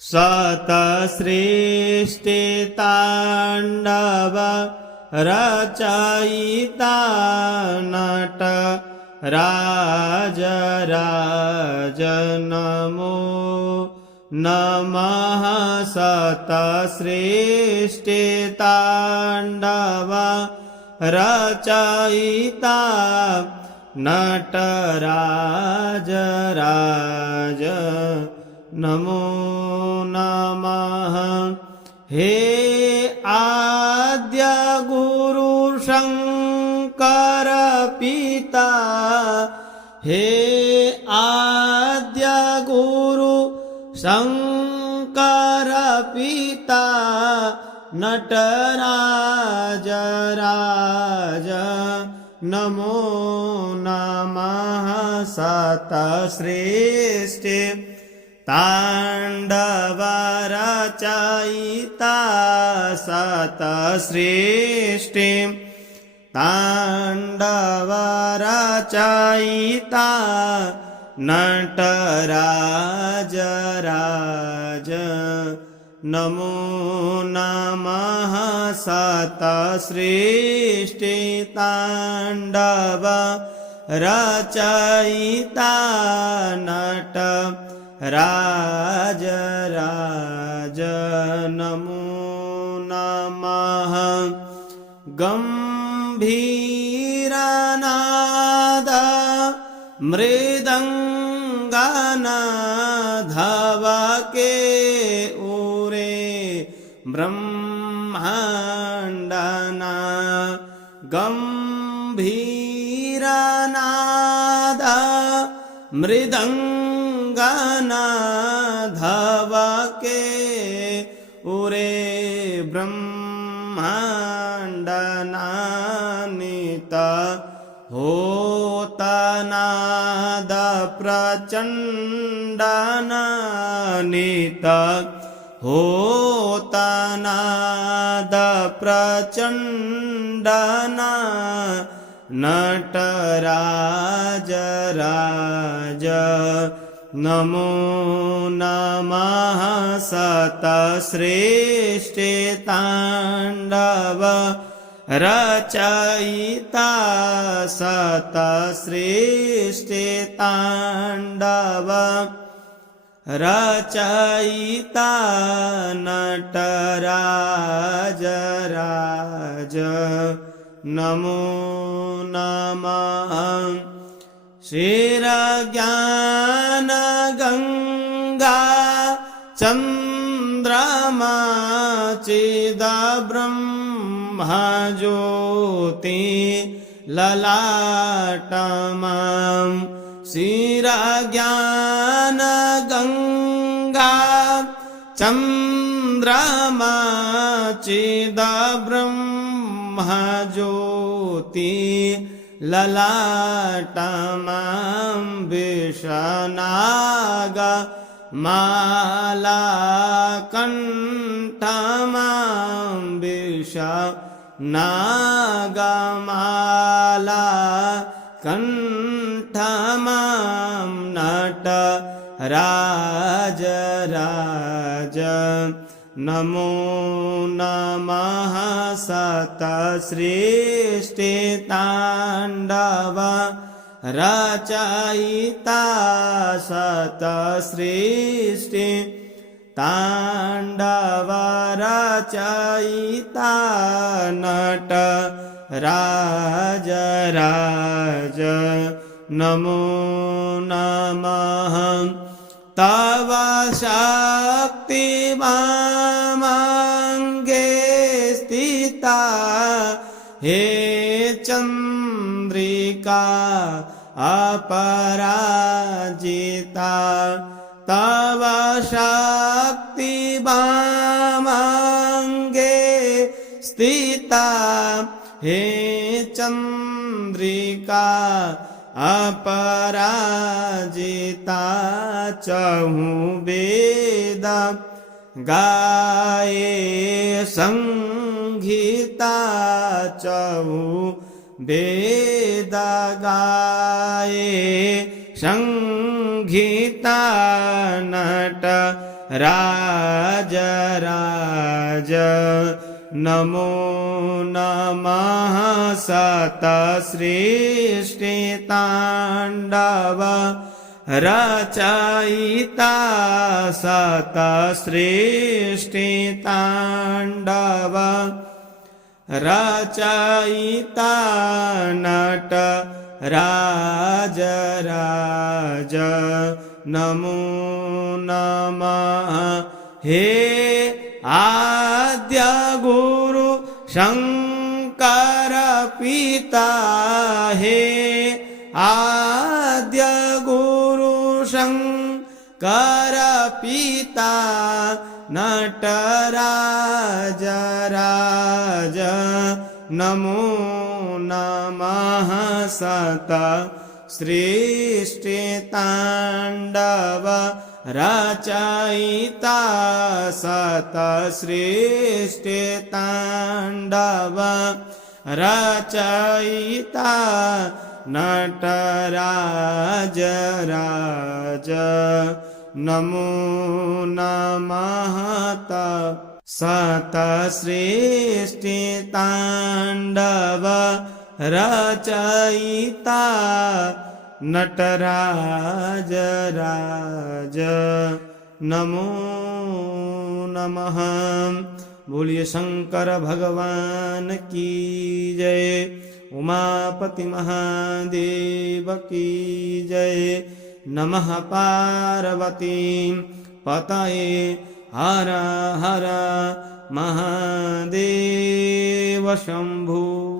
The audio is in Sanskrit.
शतसृष्टिताण्डव रचयिता नट राजराज नमो नमः। शतसृष्टिताण्डव रचयिता नटराज राज नमो नमः। हे आद्य गुरु शंकर पिता, हे आद्य गुरु शंकर पिता नटराज राज नमो नमः। शतसृष्टि ताण्डव रचयिता, शतसृष्टि ताण्डव रचयिता नटराज राज नमो नमः। शतसृष्टि ताण्डव रचयिता नट राज राज नमो नमः। गंभीरनाद मृदंगनाधव के उरे ब्रह्मांडना, गंभीरनाद मृदंगनाधव के उरे ब्रह्मांडनानित होतनाद प्रचंडनानित होतनाद प्रचंडना नटराज राज नमो नमः। शतसृष्टि ताण्डव रचयिता, शतसृष्टि ताण्डव रचयिता नटराज राज नमो नमः। क्षीरज्ञान गंगा चंद्रमा चिदब्रह्म ज्योति ललाटमं, क्षीरज्ञान गंगा चंद्रमा चिदब्रह्म ज्योति ललाटमं, विषनाग माला कंठमं, विषनागमाला कंठमं नटराज राज नमो नमः। शतसृष्टि ताण्डव रचयिता, शतसृष्टि ताण्डव रचयिता नटराज राज नमो नमः। तव शक्ति वामांगे स्थिता, हे चंद्रिका अपराजिता, तव शक्ति वामांगे स्थिता, हे चंद्रिका अपराजिता। चहु वेद गाये संगीता, चहु वेद गाये संगीता नट રાજ રાજ નમો નમઃ સત સૃષ્ટિ તાંડવ રચયિતા સત સૃષ્ટિ તાંડવ રચયિતા નટ રાજ રાજ નમો નમઃ હે આદ્ય ગુરુ શંકર પિતા હે આદ્ય ગુરુ શંકર પિતા નટરાજ રાજ નમો નમઃ સત સૃષ્ટિ તાંડવ રચયિતા સત સૃષ્ટિ તાંડવ રચયિતા નટરાજ રાજ નમો નમઃ સત સૃષ્ટિ તાંડવ રચયિતા નટરાજ રાજ નમો નમઃ બોલીએ શંકર ભગવાન કી જય ઉમાપતિ મહાદેવ કી જય નમઃ પાર્વતી પતયે હર હર મહાદેવ શંભુ